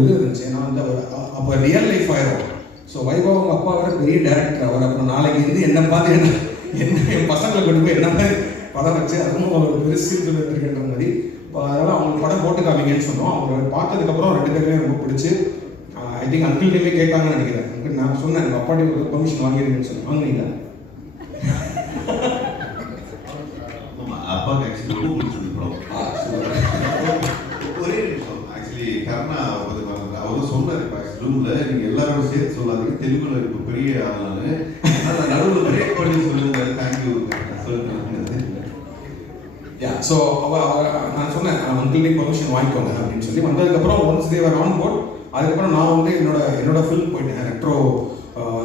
இது இருந்துச்சு. நான் வந்து அப்போ ரியல் லைஃப் ஆயிரும். ஸோ வைபவ் அவங்க அப்பா வர பெரிய டேரக்டர் அவர். அப்புறம் நாளைக்கு வந்து என்ன பார்த்து என்ன என் பசங்களை கொண்டு போய் என்ன மாதிரி படம் வச்சு அதுவும் அவர் பெருசு எடுத்துருக்கின்ற மாதிரி. இப்போ அதனால் அவங்க படம் போட்டு காமிங்கன்னு சொன்னோம். அவங்க பார்த்ததுக்கப்புறம் 2 பேருமே ரொம்ப பிடிச்சி ஐ திங்க் அங்கிள்கிட்டே கேட்காங்கன்னு நினைக்கிறேன். அங்கிள் நான் சொன்னேன் எங்கள் அப்பாட்டி ஒரு பெர்மிஷன் வாங்கிருக்கேன்னு சொன்னேன். வாங்கினீங்களா? அப்பாவுக்கு ஆக்சுவலி ரொம்ப பிடிச்சது படம். ஒரே நிமிஷம் ஆக்சுவலி கர்ணா அவரும் சொன்னார் இப்போ ரூமில் நீங்கள் எல்லாரோட சேர்த்து சொல்லாதீங்க, தெலுங்குல இப்போ பெரிய ஆளானு அதனால் நடுவில் பிரேக் பண்ணி சொல்லுங்க. தேங்க்யூ சொல்லுங்க. ஸோ நான் சொன்னேன் அங்கிள்டே பெர்மிஷன் வாங்கிக்கோங்க அப்படின்னு சொல்லி வந்ததுக்கப்புறம் ஒன்ஸ் தேவர் ஆன் போர்ட். அதுக்கப்புறம் நான் வந்து என்னோட ஃபில்ம் போயிட்டேன். ரெட்ரோ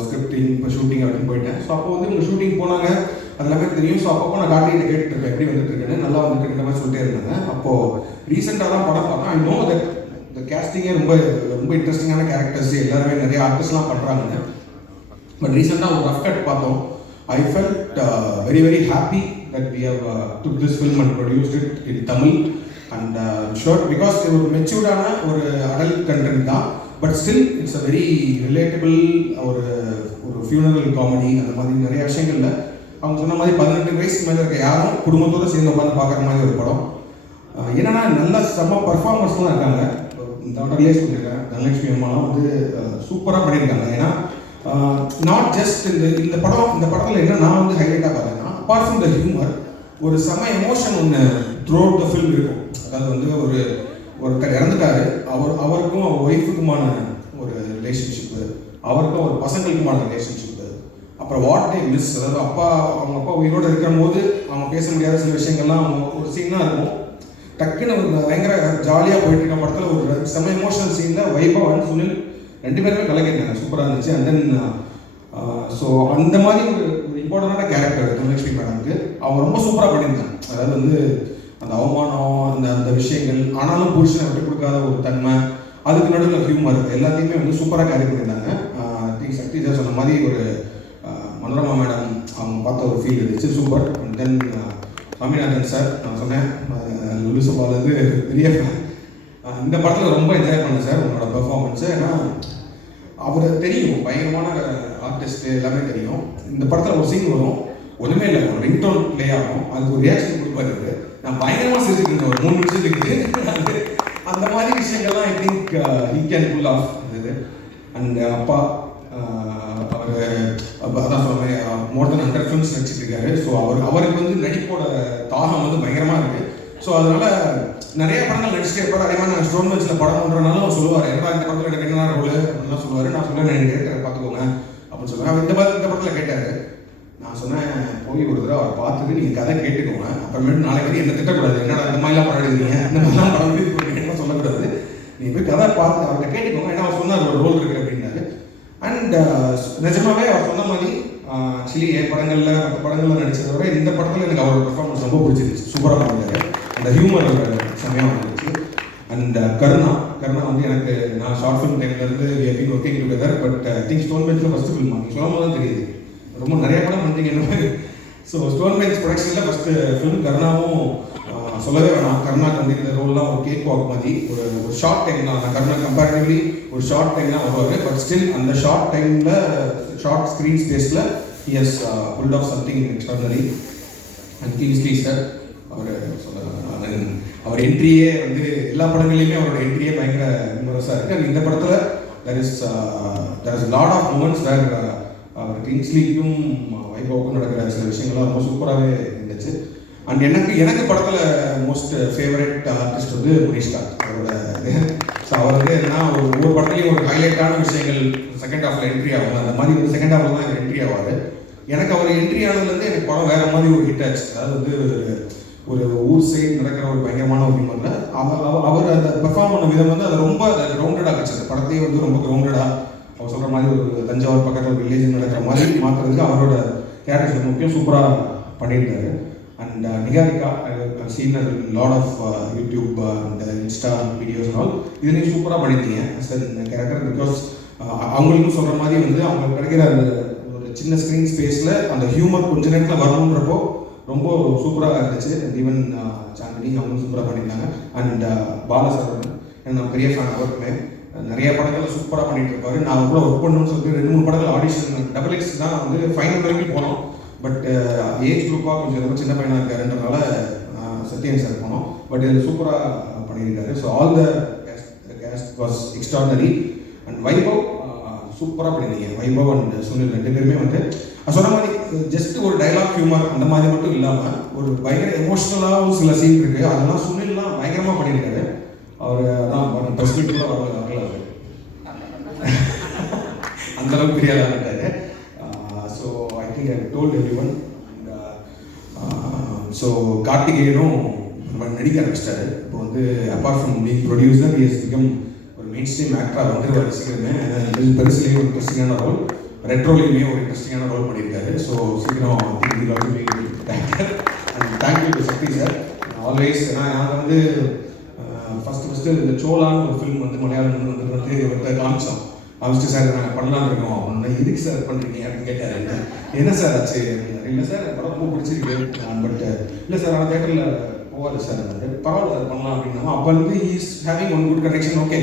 ஸ்கிரிப்டிங் இப்போ ஷூட்டிங் அப்படின்னு போயிட்டேன். ஸோ அப்போ வந்து இவங்க ஷூட்டிங் போனாங்க, அது எல்லாமே தெரியும். ஸோ அப்பப்போ நான் காட்டிகிட்ட கேட்டுட்டு இருக்கேன் எப்படி வந்துட்டு இருக்கேன்னு, நல்லா வந்துட்டு இருக்கிற மாதிரி சொல்லிட்டே இருந்தாங்க. அப்போது ரீசெண்டாக தான் படம் பார்த்தேன். ஐ நோ தட் இந்த கேஸ்டிங்கே ரொம்ப ரொம்ப இன்ட்ரெஸ்டிங்கான கேரக்டர்ஸ் எல்லாருமே நிறைய ஆர்டிஸ்ட்லாம் பண்ணுறாங்க. பட் ரீசெண்டாக ஒரு ரஃப் கட் பார்த்தோம். I felt very very happy that we have took this film and produced it in Tamil and sure because it was matured ஆன ஒரு adult content தான், but still it's a very relatable ஒரு funeral comedy. அந்த மாதிரி நிறைய விஷயங்கள்ல அவங்க சொன்ன மாதிரி 18 வயசுக்கு மேலே இருக்க யாரும் குடும்பத்தோடு சேர்ந்து உட்காந்து பார்க்குற மாதிரி ஒரு படம். என்னன்னா நல்ல செம்ம பர்ஃபார்மன்ஸ்லாம் இருக்காங்க. இந்த ஆர்டர்லேயே சொல்லியிருக்கேன், தனலட்சுமி அம்மாலாம் வந்து சூப்பராக பண்ணியிருக்காங்க. ஏன்னா நாட் ஜஸ்ட் இந்த படத்தில் என்ன நான் வந்து ஹைலைட்டாக பார்த்தேன்னா, அப்பார்ட் ஃப்ரம் த ஹியூமர் ஒரு செம எமோஷன் ஒன்று த்ரூ அவுட் த ஃபில்ம் இருக்கும். அதாவது வந்து ஒருத்தர் இறந்துட்டாரு, அவருக்கும் அவர் ஒய்ஃபுக்குமான ஒரு ரிலேஷன்ஷிப்பு, அவருக்கும் ஒரு பசங்களுக்குமான ரிலேஷன்ஷிப்பு, அப்புறம் வாட் டே மிஸ், அதாவது அவங்க அப்பா உயிரோடு இருக்கிற போது அவங்க பேச முடியாத சில விஷயங்கள்லாம் அவங்க ஒரு சீனாக இருக்கும். டக்குன்னு ஒரு பயங்கர ஜாலியாக போயிட்டு இருக்க படத்தில் ஒரு செம எமோஷனல் சீனில் வைபவ் அண்ட் சுனில் 2 பேருமே கலக்கிட்டாங்க, சூப்பராக இருந்துச்சு. அண்ட் தென் ஸோ அந்த மாதிரி ஒரு இம்பார்ட்டண்டான கேரக்டர் தனலட்சுமி மேடம்க்கு அவங்க ரொம்ப சூப்பராக பண்ணியிருந்தாங்க. அதாவது வந்து அந்த அவமானம் அந்த விஷயங்கள், ஆனாலும் புருஷனை விட்டு கொடுக்காத ஒரு தன்மை, அதுக்கு நடுவில் ஹியூமர் எல்லாத்தையுமே வந்து சூப்பராக கேரி பண்ணியிருந்தாங்க. சக்தி சார் சொன்ன மாதிரி ஒரு மனோரமா மேடம் அவங்க பார்த்த ஒரு ஃபீல் இருந்துச்சு, super. And then Saminathan sir, நான் சொன்னேன் லுலு சபாலேருந்து பெரிய இந்த படத்தில் ரொம்ப என்ஜாய் பண்ணேன் சார் உங்களோட பெர்ஃபார்மன்ஸு. ஏன்னா அவர் தெரியும் பயங்கரமான ஆர்டிஸ்ட்டு எல்லாமே தெரியும். இந்த படத்தில் ஒரு சீன் வரும், ஒன்றுமே இல்லை, ஒரு ரிங்டோன் ப்ளே ஆகும், அதுக்கு ஒரு ரியாக்ஷன் கொடுப்பாரு. நான் பயங்கரமாக சிரிச்சுட்டு இருந்தேன் ஒரு 3 நிமிஷத்துக்கு. அந்த மாதிரி விஷயங்கள்லாம் I think he can pull off இது. அண்ட் அப்பா அவர் அதான் சொல்லுவேன், மோர் தென் 100 ஃபிலிம்ஸ் நடிச்சிட்டு இருக்காரு. ஸோ அவருக்கு வந்து நடிப்போட தாகம் வந்து பயங்கரமாக இருக்குது. ஸோ அதனால் நிறைய படங்கள் நடிச்சுட்டே இருப்பார். அதே மாதிரி நான் ஸ்டோன் பெஞ்சில் படம் பண்ணுறனாலும் அவர் சொல்லுவார், ஏன்னா இந்த படத்தில் எனக்கு என்ன ரோல் அப்படின்லாம் சொல்லுவார். நான் சொல்லுவேன் எனக்கு டேரக்டரை பார்த்துக்கோங்க அப்படின்னு சொல்லுவேன். அவர் இந்த படத்தில் கேட்டார். நான் சொன்னேன் போய் ஒரு தடவை அவர் பார்த்துட்டு நீங்கள் கதை கேட்டுக்கோங்க, அப்புறமேட்டு நாளைக்கு வந்து என்ன திட்டக்கூடாது, என்னடா இந்த மாதிரிலாம் படம் எடுக்கிறீங்க, இந்த மாதிரிலாம் படம் என்ன சொல்லக்கூடாது, நீங்கள் போய் கதை பார்த்து அவர்கிட்ட கேட்டுக்கோங்க. ஏன்னா அவர் சொன்னார் ஒரு ரோல் இருக்குது அப்படின்னாரு. அண்ட் நிஜமாவே அவர் சொன்ன மாதிரி ஆக்சுவலி என் படங்களில் மற்ற படங்களில் நடித்ததை விட இந்த படத்தில் எனக்கு அவரோட பெர்ஃபார்மன்ஸ் ரொம்ப பிடிச்சிருந்துச்சு, சூப்பராக பண்ணியிருந்தாரு. அந்த ஹியூமர் செம்மையாக வந்துருச்சு. அண்ட் கருணா வந்து எனக்கு நான் ஷார்ட் ஃபிலிம் டைம்லேருந்து we have been working together. But I think stone பெஞ்சில் ஃபஸ்ட்டு ஃபில்ம் நீங்கள் சொல்லும் போது தான் தெரியுது ரொம்ப நிறைய படம் பண்ணுறீங்க என்ன மாதிரி. ஸோ ஸ்டோன் பெஞ்ச் ப்ரொடக்ஷனில் ஃபஸ்ட்டு ஃபிலிம் கருணாவும் சொல்லவே வேணாம். கருணாக்கு வந்து இந்த ரோல்லாம் ஒரு கேக் வாக் மாதிரி ஒரு ஷார்ட் டைம் தான். நான் கருணா கம்பேரிட்டிவ்லி ஒரு ஷார்ட் டைம் தான் வருவார். பட் ஸ்டில் அந்த ஷார்ட் டைமில் ஷார்ட் ஸ்க்ரீன் ஸ்பேஸில் he has pulled off something extraordinary. And Kingsley sir அவர் என்ட்ரியே வந்து எல்லா படங்கள்லையுமே அவரோட என்ட்ரியே பயங்கர விமர்சா இருக்குது. அண்ட் இந்த படத்தில் there is lot of moments where அவர் கிங்ஸ்லிக்கும் வைபவுக்கும் நடக்கிற சில விஷயங்கள்லாம் ரொம்ப சூப்பராகவே இருந்துச்சு. அண்ட் எனக்கு படத்தில் மோஸ்ட் ஃபேவரட் ஆர்டிஸ்ட் வந்து முனிஷ்கா அவரோட. ஸோ அவர் வந்து என்னன்னா ஒவ்வொரு படத்துலையும் ஒரு ஹைலைட்டான விஷயங்கள் செகண்ட் ஹாஃபில் என்ட்ரி ஆகும். அந்த மாதிரி வந்து செகண்ட் ஹாஃபில் தான் என்ட்ரி ஆவார். எனக்கு அவர் என்ட்ரி ஆனதுலேருந்து எனக்கு படம் வேறு மாதிரி ஒரு ஹிட் ஆச்சு. அதாவது வந்து ஒரு ஊர் சைடு நடக்கிற ஒரு பயங்கரமான ஒரு ஹியூமரில் அவர் அந்த பெர்ஃபார்ம் பண்ண விதம் வந்து அதை ரொம்ப கிரவுண்டடாக வச்சு படத்தையே வந்து ரொம்ப கிரவுண்டடாக அவர் சொல்கிற மாதிரி ஒரு தஞ்சாவூர் பக்கத்தில் ஒரு வில்லேஜ் நடக்கிற மாதிரி மாற்றுறதுக்கு அவரோட கேரக்டர் முக்கியம் சூப்பராக பண்ணியிருந்தாரு. And Niharika seen lot of YouTube அந்த இன்ஸ்டா வீடியோஸ் ஆல் இதுலேயும் சூப்பராக பண்ணியிருந்தீங்க சார் இந்த கேரக்டர். பிகாஸ் அவங்களுக்கும் சொல்கிற மாதிரி வந்து அவங்களுக்கு கிடைக்கிற அந்த ஒரு சின்ன ஸ்க்ரீன் ஸ்பேஸில் அந்த ஹியூமர் கொஞ்ச நேரத்தில் வரணுன்றப்போ ரொம்ப சூப்பராக இருந்துச்சு. ஈவன் சாந்தினி அவங்களும் சூப்பராக பண்ணியிருந்தாங்க. அண்ட் பாலசரவணன் நான் பெரிய ஃபேன் அவருக்குமே. நிறைய படங்கள் சூப்பராக பண்ணிட்டு இருப்பாரு. நான் கூட ஒர்க் பண்ணணும்னு சொல்லிட்டு 2-3 படங்கள் ஆடிஷன் XX தான் வந்து ஃபைனல் வரைக்கும் போனோம். பட் ஏஜ் குரூப்பாக கொஞ்சம் ரொம்ப சின்ன பையனாக இருக்காருன்றனால சத்யன் சார் போனோம். பட் இதில் சூப்பராக பண்ணியிருக்காரு. So all the cast was extraordinary. And Vaibhav சூப்பராக பண்ணியிருக்கீங்க. வைபவ் அண்ட் சுனில் 2 பேருமே வந்து சொன்ன மாதிரி ஜஸ்ட் ஒரு டைலாக் ஹியூமர் அந்த மாதிரி மட்டும் இல்லாமல் ஒரு பயங்கர எமோஷ்னலாகவும் சில சீன் இருக்குது. அதெல்லாம் சுனில்லாம் பயங்கரமாக பண்ணியிருக்காரு. அவர் அதான் ப்ரெஸ் மீட் கூட வரல அந்த அளவுக்கு பெரிய ஆளாக இருக்காரு. So I think I told every one. So கார்த்திகேயனும் நடிக்க ஆரம்பிச்சிட்டாரு. இப்போ வந்து apart from being producer he has become ஒரு மெயின் ஸ்ட்ரீம் ஆக்டராக வந்து ஒரு சீக்கிரமே பெருசுலேயே ஒரு இன்ட்ரெஸ்டிங்கான ரோல், ரெட்ரோலையுமே ஒரு இன்ட்ரெஸ்டிங்கான ரோல் பண்ணியிருக்காரு. ஸோ சீக்கிரம் thank you to Sakthi sir always. ஏன்னா நாங்கள் வந்து ஃபஸ்ட்டு இந்த சோலான்னு ஒரு ஃபிலிம் வந்து மலையாளம் வந்து காமிச்சோம். காமிச்சிட்டு சார் நாங்கள் பண்ணலான்னு இருக்கோம் அப்படின்னா எதுக்கு சார் பண்ணுறீங்க அப்படின்னு கேட்டார். என்ன சார் ஆச்சு? இல்லை சார் படம் ரொம்ப பிடிச்சிருக்கு. பட் இல்லை சார் ஆனால் தேட்டரில் போகாது சார். பரவாயில்ல சார் பண்ணலாம் அப்படின்னா அப்போ வந்து is having one good connection. Okay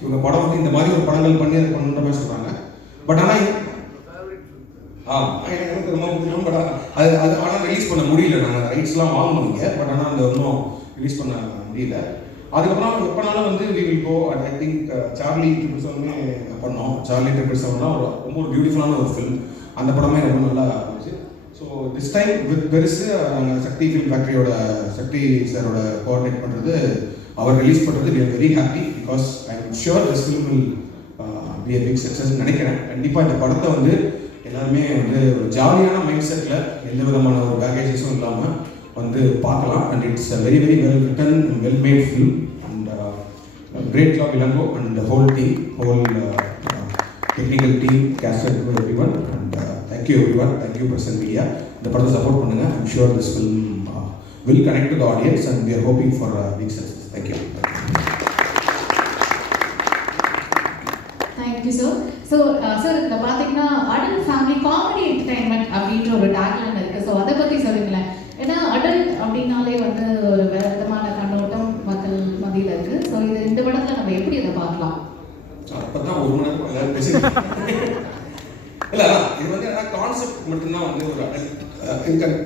இவங்க படம் வந்து இந்த மாதிரி ஒரு படங்கள் பண்ணி அதை பண்ணுற மாதிரி சொல்கிறாங்க. பட் ஆனால் எனக்கு ரொம்ப பிடிக்கும். பட் அது ஆனால் ரிலீஸ் பண்ண முடியல. நாங்கள் ரைட்ஸ்லாம் வாங்கினோங்க. பட் ஆனால் அந்த ஒன்றும் ரிலீஸ் பண்ண முடியல. அதுக்கப்புறம் எப்போனாலும் வந்து we will go. And I think Charlie 777 பண்ணோம். சார்லி 777 தான் ரொம்ப ஒரு பியூட்டிஃபுல்லான ஒரு ஃபில்ம். அந்த படமே ரொம்ப நல்லா இருந்துச்சு. ஸோ திஸ் டைம் வித் பெருசு நாங்கள் சக்தி ஃபிலிம் ஃபேக்ட்ரியோட சக்தி சாரோட கோஆர்டினேட் பண்ணுறது, அவர் ரிலீஸ் பண்ணுறது we are very happy. Because I am sure this film will be a big success நினைக்கிறேன். கண்டிப்பாக இந்த படத்தை வந்து எல்லாருமே வந்து ஒரு ஜாலியான மைண்ட் செட்டில் எந்த விதமான ஒரு பேக்கேஜஸும் இல்லாமல் வந்து பார்க்கலாம். And it's very very well written and well made film. And great job Ilango and whole team, whole technical team, casted to every one. And thank you every one. Thank you Prasan media. இந்த படத்தை support பண்ணுங்கள். I'm sure this film will connect to the audience and we are hoping for big success. Thank you. Thank you sir. So sir இதில் பார்த்தீங்கன்னா adult family comedy entertainment அப்படின்ற ஒரு tagline இருக்குது. So அதை பற்றி சொல்லுங்களேன். ஏன்னா அடல்ட் அப்படின்னாலே வந்து ஒரு விதமான கண்ணோட்டம் மக்கள் மத்தியில் இருக்குது. ஸோ இந்த படத்தில் நம்ம எப்படி அதை பார்க்கலாம்? அப்போ தான் ஒரு மணி நேரம் எல்லாரும் பேசி இல்லை இது வந்து என்ன கான்செப்ட் மட்டும்தான் வந்து ஒரு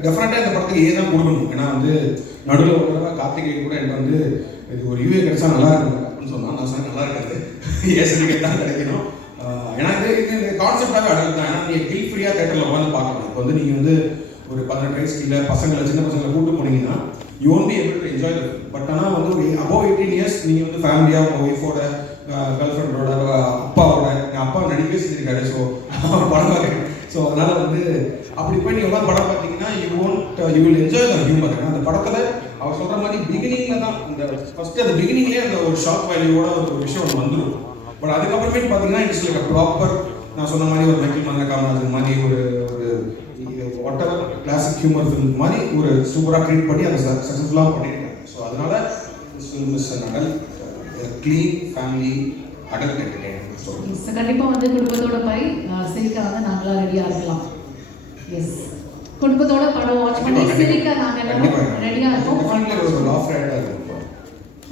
டெஃபினட்டாக இந்த படத்துக்கு ஏன் தான் கொடுக்கணும். ஏன்னா வந்து நடுவில் ஒரு தடவை கார்த்திகை கூட எனக்கு வந்து இது ஒரு யூஏ கிடைச்சா நல்லா இருக்கும் அப்படின்னு சொன்னால் நான் சொன்னேன் நல்லா இருக்காது, ஏன் சர்டிஃபிகேட் தான் கிடைக்கணும். ஏன்னா இது இந்த கான்செப்டாகவே அடல்ட் தான். ஏன்னா நீங்கள் கில் ஃப்ரீயாக தேட்டரில் உட்காந்து பார்க்கலாம். இப்போ வந்து நீங்கள் வந்து ஒரு 18 வயசுக்கு இல்லை பசங்களை சின்ன பசங்களை கூப்பிட்டு போனீங்கன்னா you won't be able to enjoy. But ஆனால் வந்து ஒரு அபோவ் 18 இயர்ஸ் நீங்கள் வந்து ஃபேமிலியாக உங்கள் ஒய்ஃபோட கேர்ள் ஃப்ரெண்டோட அப்பாவோட அப்பா நடிக்கவே செஞ்சிருக்காரு. ஸோ அவர் படம் பார்க்குறேன். ஸோ அதனால் வந்து அப்படி போய் நீங்கள் எல்லாம் படம் பார்த்தீங்கன்னா you will enjoy the humour. ஏன்னா அந்த படத்தில் அவர் சொல்கிற மாதிரி பிகினிங்கில் தான் இந்த ஃபஸ்ட்டு அந்த பிகினிங்லேயே அந்த ஒரு ஷாக் வேல்யூவோட ஒரு விஷயம் ஒன்று வந்துடும். பட் அதுக்கப்புறமேட்டு பார்த்தீங்கன்னா இட்ஸ் லைக் அ ப்ராப்பர், நான் சொன்ன மாதிரி ஒரு மைக்கேல் மன்ன காமராஜன் மாதிரி ஒரு what ever classic humour film மாதிரி ஒரு சூப்பராக ட்ரீட் பண்ணி அதை சக்ஸஸ்ஃபுல்லாக பண்ணியிருக்காங்க. ஸோ அதனால this film is an adult clean family adult entertainment story. கண்டிப்பாக வந்து குடும்பத்தோட போய் சிரிக்க வந்து நாங்களாம் ரெடியாக இருக்கலாம். எஸ், குடும்பத்தோட படம் வாட்ச் பண்ணி சிரிக்க நாங்கள் எல்லாரும் ரெடியாக இருக்கோம்.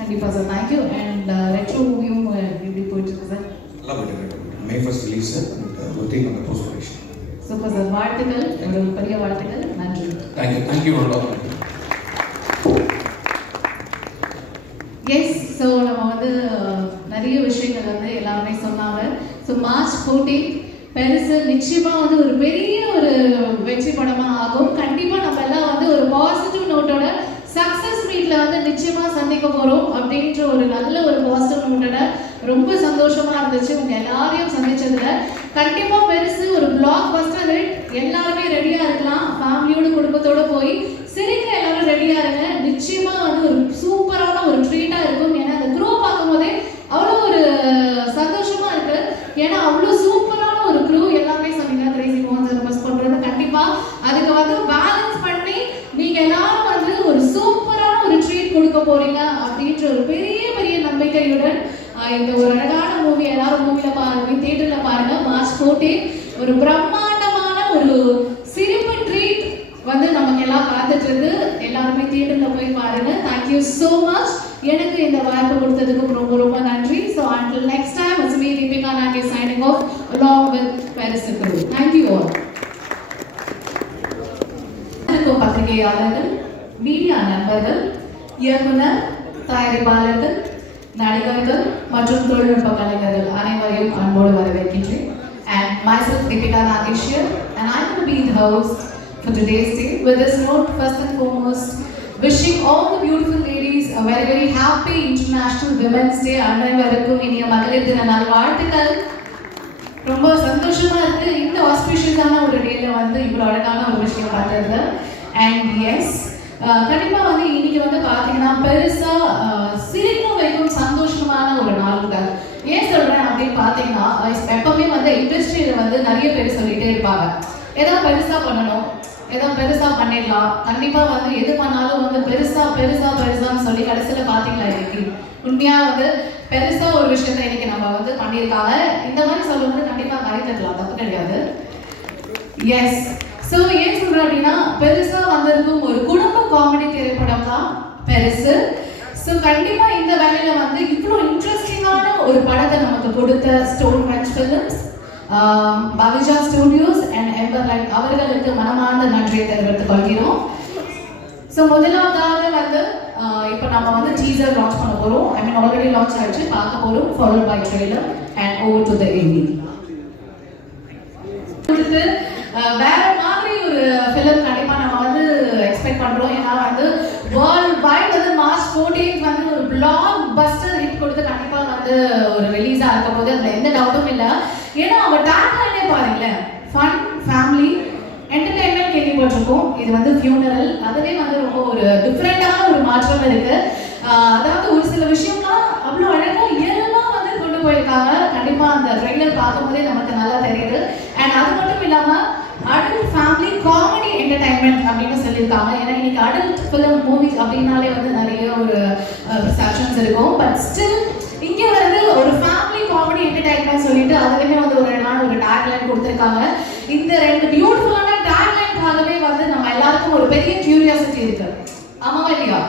கண்டிப்பாக சார். தேங்க்யூ. அண்ட் ரெட்ரோ மூவியும் எப்படி போயிட்டு இருக்கு சார்? நல்லா போயிட்டு இருக்கு. May 1st release and working on the post production. Super sir. வாழ்த்துக்கள், ஒரு பெரிய வாழ்த்துக்கள். நன்றி. தேங்க்யூ. எஸ், ஸோ நம்ம வந்து நிறைய விஷயங்கள் வந்து எல்லாருமே சொன்னாங்க. ஸோ மார்ச் 14 பெருசு நிச்சயமாக வந்து ஒரு பெரிய ஒரு வெற்றி படமாக ஆகும். கண்டிப்பாக நம்ம எல்லாம் வந்து ஒரு பாசிட்டிவ் நோட்டோட சக்ஸஸ் மீட்டில் வந்து நிச்சயமாக சந்திக்க போகிறோம் அப்படின்ற ஒரு நல்ல ஒரு பாசிட்டிவ் நோட்டோட ரொம்ப சந்தோஷமாக இருந்துச்சு உங்கள் எல்லாரையும் சந்திச்சதுல. கண்டிப்பாக பெருசு ஒரு பிளாக் பஸ்டர் ஹிட். எல்லாருமே ரெடியாக இருக்கலாம். ஃபேமிலியோட குடும்பத்தோட போய் சிரிக்க எல்லாரும் ரெடியாக இருங்க. நிச்சயமாக வந்து ஒரு சூப்பரான ஒரு ட்ரீட்டாக இருக்கும். ஏன்னா அந்த க்ரூ பார்க்கும் போதே அவ்வளோ ஒரு சந்தோஷமா இருக்கு. ஏன்னா அவ்வளோ சூப்பரான ஒரு க்ரூ. எல்லாமே சொன்னீங்க கிரேசி மோகன் சார் மிஸ் பண்ணுறோன்னு. கண்டிப்பாக அதுக்கு வந்து பேலன்ஸ் பண்ணி நீங்கள் எல்லாரும் வந்து ஒரு சூப்பரான ஒரு ட்ரீட் கொடுக்க போறீங்க அப்படின்ற ஒரு பெரிய பெரிய நம்பிக்கையுடன் இந்த ஒரு அழகான மூவி எல்லாரும் மூவியில் பாருங்க, தியேட்டரில் பாருங்க. மார்ச் 14 ஒரு பிரம்மாண்டமான ஒரு சிரிப்பு ட்ரீட் வந்து நமக்கு எல்லாம் பார்த்துட்டு இருக்கு. எல்லாருமே தியேட்டரில் போய் பாருங்க. Thank you so much. எனக்கு இந்த வாய்ப்பு கொடுத்ததுக்கு ரொம்ப ரொம்ப நன்றி. So until next time off along with Perisal crew. Thank you all. பத்திரிகையாளர்கள், மீடியா நண்பர்கள், இயக்குனர், தயாரிப்பாளர்கள், நடிகர்கள் மற்றும் தொழில்நுட்ப கலைஞர்கள் அனைவரையும் அன்போடு வரவேற்கின்றேன். And myself Deepika Nagesh here, and I'm going to be the host for today's day. With this note, first and foremost, wishing all the beautiful ladies a very very happy International Women's Day. அனைவருக்கும் இனிய மகளிர் தின நல்வாழ்த்துக்கள். ரொம்ப சந்தோஷமா இருக்கு இந்த ஆஸ்பிஷியஸான ஒரு டேல வந்து இவ்வளோ அழகான ஒரு விஷயம் பார்த்தது. அண்ட் எஸ், கண்டிப்பா வந்து இன்னைக்கு வந்து பாத்தீங்கன்னா பெருசா சிரிக்க வைக்கும் சந்தோஷமான ஒரு நாளுங்க. ஏன் சொல்றேன் அப்படின்னு பாத்தீங்கன்னா, எப்பவுமே வந்து இண்டஸ்ட்ரியில வந்து நிறைய பேர் சொல்லிட்டே இருப்பாங்க, ஏதோ பெருசா பண்ணணும், ஏதோ பெருசா பண்ணிடலாம், கண்டிப்பா வந்து எது பண்ணாலும் வந்து பெருசா பெருசா பெருசான்னு சொல்லி கடைசியில பாத்தீங்களா இன்னைக்கு உண்மையா வந்து பெருசா ஒரு விஷயத்த இன்னைக்கு நம்ம வந்து பண்ணியிருக்காங்க. இந்த மாதிரி சொல்லும்போது கண்டிப்பா கை தட்டலாம், தப்பு கிடையாது. எஸ், ஸோ ஏன் சொல்றேன் அப்படின்னா, பெருசா வந்திருக்கும் ஒரு குடும்ப காமெடி திரைப்படம் தான் பெருசு. ஸோ கண்டிப்பா இந்த வேலையில வந்து இவ்வளோ இன்ட்ரெஸ்டிங்கான ஒரு படத்தை நமக்கு கொடுத்த stone bench films, Pavija studios and Emberlight அவர்களுக்கு மனமார்ந்த நன்றியை தெரிவித்துக் கொள்கிறோம். ஸோ முதலாவதாக வந்து இப்போ நம்ம வந்து டீசர் லான்ச் பண்ண போகிறோம். ஐ மீன் ஆல்ரெடி லான்ச் ஆயிடுச்சு, பார்க்க போகிறோம். Followed by trailer and over to the ending. வேற மாதிரி ஒரு ஃபிலிம் கண்டிப்பாக நம்ம வந்து எக்ஸ்பெக்ட் பண்ணுறோம். ஏன்னா வந்து வேர்ல்ட் வைட் வந்து மார்ச் 14 வந்து ஒரு பிளாக் பஸ்டர் ஹிட் கொடுத்து கண்டிப்பாக வந்து ஒரு ரிலீஸாக இருக்க போது அதில் எந்த டவுட்டும் இல்லை. ஏன்னா அவங்க டேக்லைனே பாருங்களேன், ஃபன், ஃபேமிலி, என்டர்டைன்மெண்ட் கேள்விப்பட்டிருக்கோம். இது வந்து ஃபியூனரல், அதுவே வந்து ரொம்ப ஒரு டிஃப்ரெண்டான ஒரு மாற்றம் இருக்கு. அதாவது ஒரு சில விஷயம்லாம் அவ்வளோ அழகாக இயல்பாக வந்து கொண்டு போயிருக்காங்க. கண்டிப்பாக அந்த ட்ரெய்லர் பார்க்கும்போதே நமக்கு நல்லா தெரியுது. அண்ட் அது மட்டும் இல்லாமல் அடல்ட் ஃபேமிலி காமெடி என்டர்டைன்மெண்ட் அப்படின்னு சொல்லியிருக்காங்க. ஏன்னா இன்னைக்கு அடல்ட் ஃபிலிம் மூவிஸ் அப்படின்னாலே வந்து நிறைய ஒரு ப்ரிசெப்ஷன்ஸ் இருக்கும். பட் ஸ்டில் இங்கே வந்து ஒரு ஃபேமிலி காமெடி என்டர்டைன்மெண்ட் சொல்லிட்டு அதுலேயுமே வந்து ஒரு ஒரு டேக்லைன் கொடுத்துருக்காங்க. இந்த ரெண்டு பியூட்டிஃபுல்லான டேக்லைனுக்காகவே வந்து நம்ம எல்லாருக்கும் ஒரு பெரிய கியூரியாசிட்டி இருக்கு, ஆமாவா இல்லையா?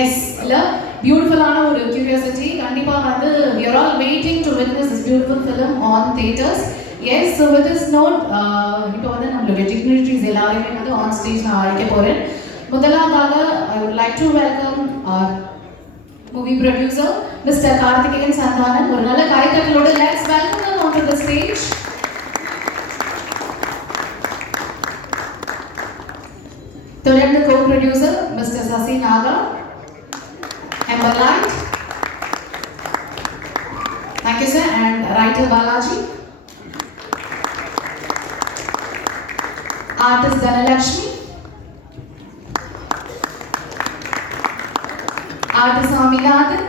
எஸ், இல்லை, பியூட்டிஃபுல்லான ஒரு கியூரியாசிட்டி. கண்டிப்பாக வந்து we are all waiting to witness this beautiful film on theaters. Yes, so with this note, இப்போ வந்து நம்மளுடைய dignitaries எல்லாரையுமே வந்து on stage நான் அழைக்க போகிறேன். முதலாவதாக I would like to welcome our movie producer Mr. Karthikeyan Santhanan. ஒரு நல்ல கைத்தட்டலோடு let's welcome him onto the stage. தொடர்ந்து co-producer Mr. Sasi Naga, Emberlight. Thank you sir. And writer Balaji, artist Dhanalakshmi, artist Swaminathan,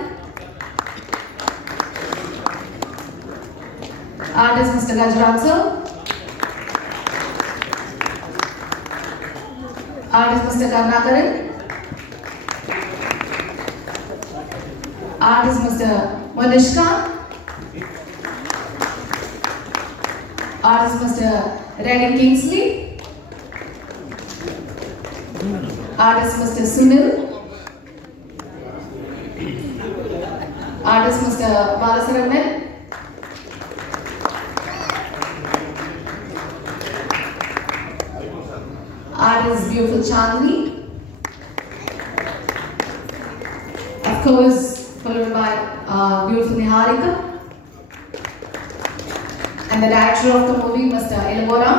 artist Mr. Gajraj sir, artist Mr. Karnakaran, artist Mr. Manishka, artist Mr. Redding Kingsley, artist Mr. Sunil, artist Mr. Balasaraman, artist beautiful Chandni, of course followed by beautiful Niharika, and the director of the movie Mr. Elabora,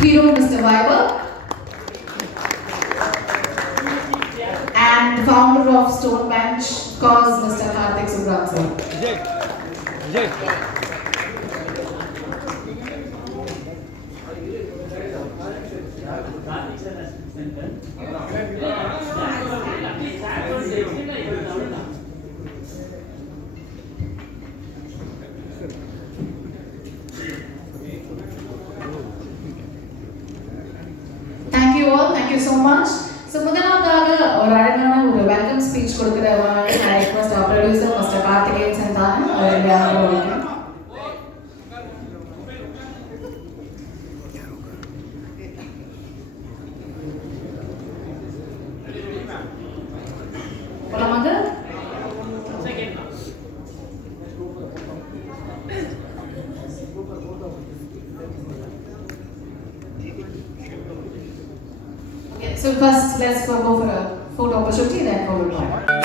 hero Mr. Viber, and the founder of Stone Bench, of course Mr. Karthik Subramanian. Thank you all, thank you so much. So முதலாவதாக ஒரு அழகான ஒரு welcome speech கொடுக்கிற I request our producer Mr. Karthikeyan Santhanan அவர்கள் போலாமாங்க? So first, let's go for a photo opportunity, then followed by.